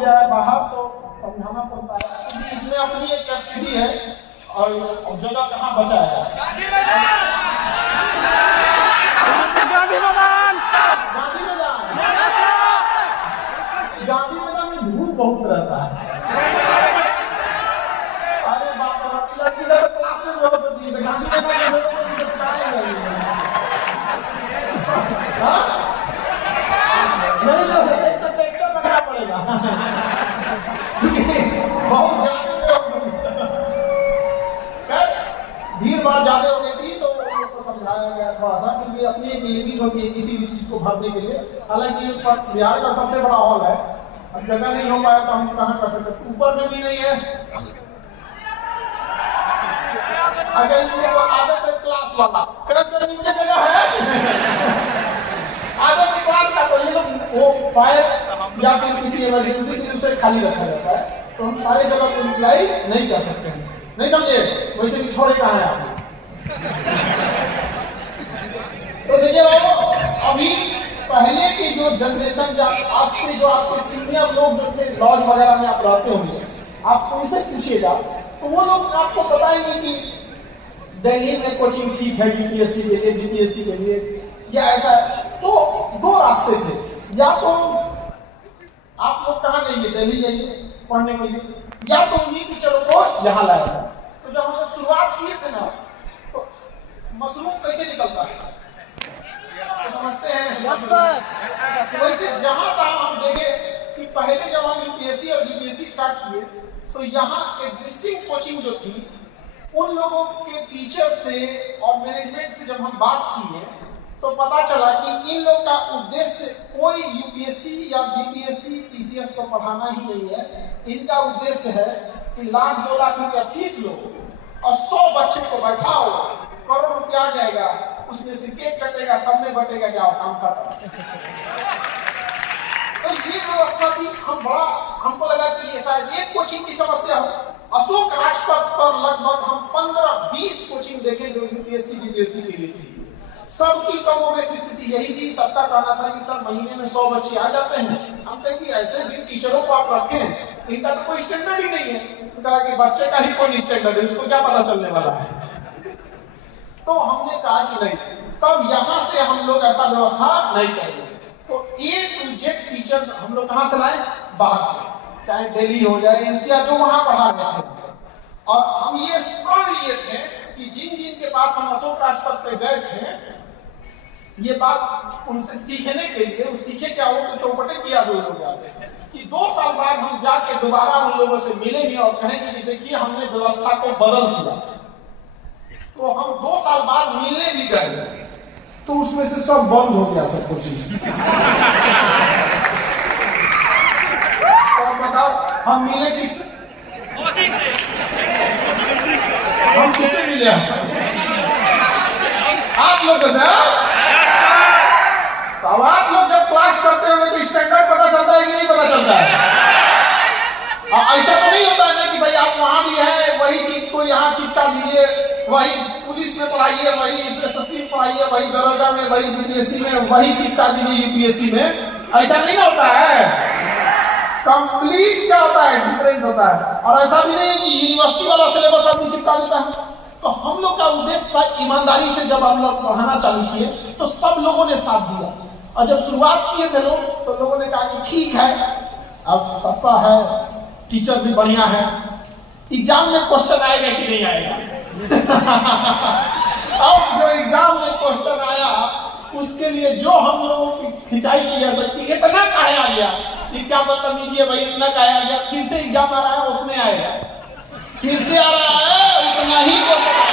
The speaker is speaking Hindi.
गया है बाहर तो समझाना पड़ता है, क्योंकि इसमें अपनी एक कैपेसिटी है और जगह कहाँ बचा है। गांधी मैदान में धूप बहुत रहता है। अरे बाप रे, लड़की जरा क्लास में बहुत होती है, गांधी मैदान में लोगों को नहीं तो ट्रैक्टर रखना पड़ेगा बहुत ज्यादा भीड़ भाड़ ज्यादा हो गई थी तो उनको समझाया गया थोड़ा सा, क्योंकि अपनी एक लिमिट होती है किसी भी चीज को भरने के लिए। हालांकि बिहार का सबसे बड़ा हॉल है, अब जगह नहीं हो पाया तो हम कहाँ कर सकते, ऊपर में भी नहीं है। अगर इसमें आदत है क्लास वाला, कैसे नीचे जगह है आदत क्लास का, तो ये लोग वो फायर या फिर किसी इमरजेंसी के लिए खाली रखा जाता है, तो हम सारी जगह को यूटिलाइज नहीं कर सकते हैं। नहीं समझे? वैसे भी छोड़े कहाँ है आप? तो देखिए बाबू, अभी पहले की जो जनरेशन, आज से जो आपके सीनियर लोग जो थे लॉज वगैरह में आप रहते होंगे, आप उनसे पूछिएगा तो वो लोग आपको बताएंगे कि दिल्ली में कोचिंग ठीक है यूपीएससी के लिए, बीपीएससी के लिए, या ऐसा। तो दो रास्ते थे, या तो आप लोग कहाँ जाइए, दिल्ली जाइए पढ़ने के लिए, या तो उन्हीं टीचरों को यहाँ लाया जाए। तो जब हम लोग शुरुआत किए थे ना, तो मशरूम कैसे निकलता है तो समझते हैं। वैसे जहां तक हम देखे कि पहले जब हम यूपीएससी और बीपीएससी स्टार्ट किए तो यहाँ एग्जिस्टिंग कोचिंग जो थी उन लोगों के टीचर से और मैनेजमेंट से जब हम बात किए तो पता चला कि इन लोग का उद्देश्य कोई यूपीएससी या बीपीएससी पीसीएस को पढ़ाना ही नहीं है। इनका उद्देश्य है कि लाख 2 लाख रुपया फीस लो और 100 बच्चे को बैठाओ, करोड़ रुपया आ जाएगा, उसमें से केक कटेगा, सब में बटेगा, जाओ काम खत्म। तो ये व्यवस्था थी। हमको लगा कि ये शायद एक कोचिंग की समस्या हो। अशोक राजपथ पर लगभग हम 15-20 कोचिंग देखे जो यूपीएससी बीपीएससी के लिए थी। सबकी कमोबेश स्थिति यही थी। सबका कहना था कि सर महीने में 100 बच्चे आ जाते हैं। हम कहें कि ऐसे जिन टीचरों को आप रखें इनका तो कोई स्टैंडर्ड ही नहीं है। तो कहा कि बच्चे का ही कोई स्टैंडर्ड है, उसको क्या पता चलने वाला है। तो हमने कहा कि नहीं, तब यहां से हम लोग ऐसा व्यवस्था नहीं करेंगे। तो A to Z टीचर्स हम लोग कहां से लाए? बाहर से, चाहे दिल्ली हो जाए, एनसीआर, जो वहां पढ़ा रहे थे। और हम ये प्रण लिए थे कि जिन जिन के पास हम अशोक राजपथ पे गए थे, ये बात उनसे सीखने के लिए, सीखे क्या हो तो चौपटे किया जो लोग जाते हैं कि 2 साल बाद हम जाके दोबारा उन लोगों से मिलेंगे और कहेंगे कि देखिए हमने व्यवस्था को बदल दिया। तो हम 2 साल बाद मिलने भी गए तो उसमें से सब बंद हो गया, सब कुछ। तो बताओ हम मिले किससे? हम किससे मिले? आप लोग से। तो अब आप लोग जब क्लास करते होंगे तो स्टैंडर्ड पता चलता है कि नहीं पता चलता है? ऐसा तो नहीं होता है कि भाई आप वहां भी है, वही चीज को यहाँ चिपका दीजिए, वही पुलिस में पढ़ाइए, वही एसएससी में पढ़ाइए, वही दरोगा में, वही बीपीएससी में, वही चिपका दीजिए यूपीएससी में। ऐसा नहीं होता है। कंप्लीट क्या होता है, डिफरेंट होता है। और ऐसा भी नहीं है कि यूनिवर्सिटी वाला सिलेबस आदमी चिपका देता है। तो हम लोग का उद्देश्य था, ईमानदारी से जब हम लोग पढ़ाना चालू किए तो सब लोगों ने साथ दिया। और जब शुरुआत किए थे लोग तो लोगों ने कहा कि ठीक है, अब सस्ता है, टीचर भी बढ़िया है, एग्जाम में क्वेश्चन आएगा कि नहीं आएगा। अब जो एग्जाम में क्वेश्चन आया उसके लिए जो हम लोगों की खिंचाई की जा सकती है, इतना काहे आ गया, ये क्या बदतमीजी है भाई, इतना काहे आ गया। फिर से एग्जाम आ रहा है, उतने आएगा, फिर से आ रहा है, उतना ही क्वेश्चन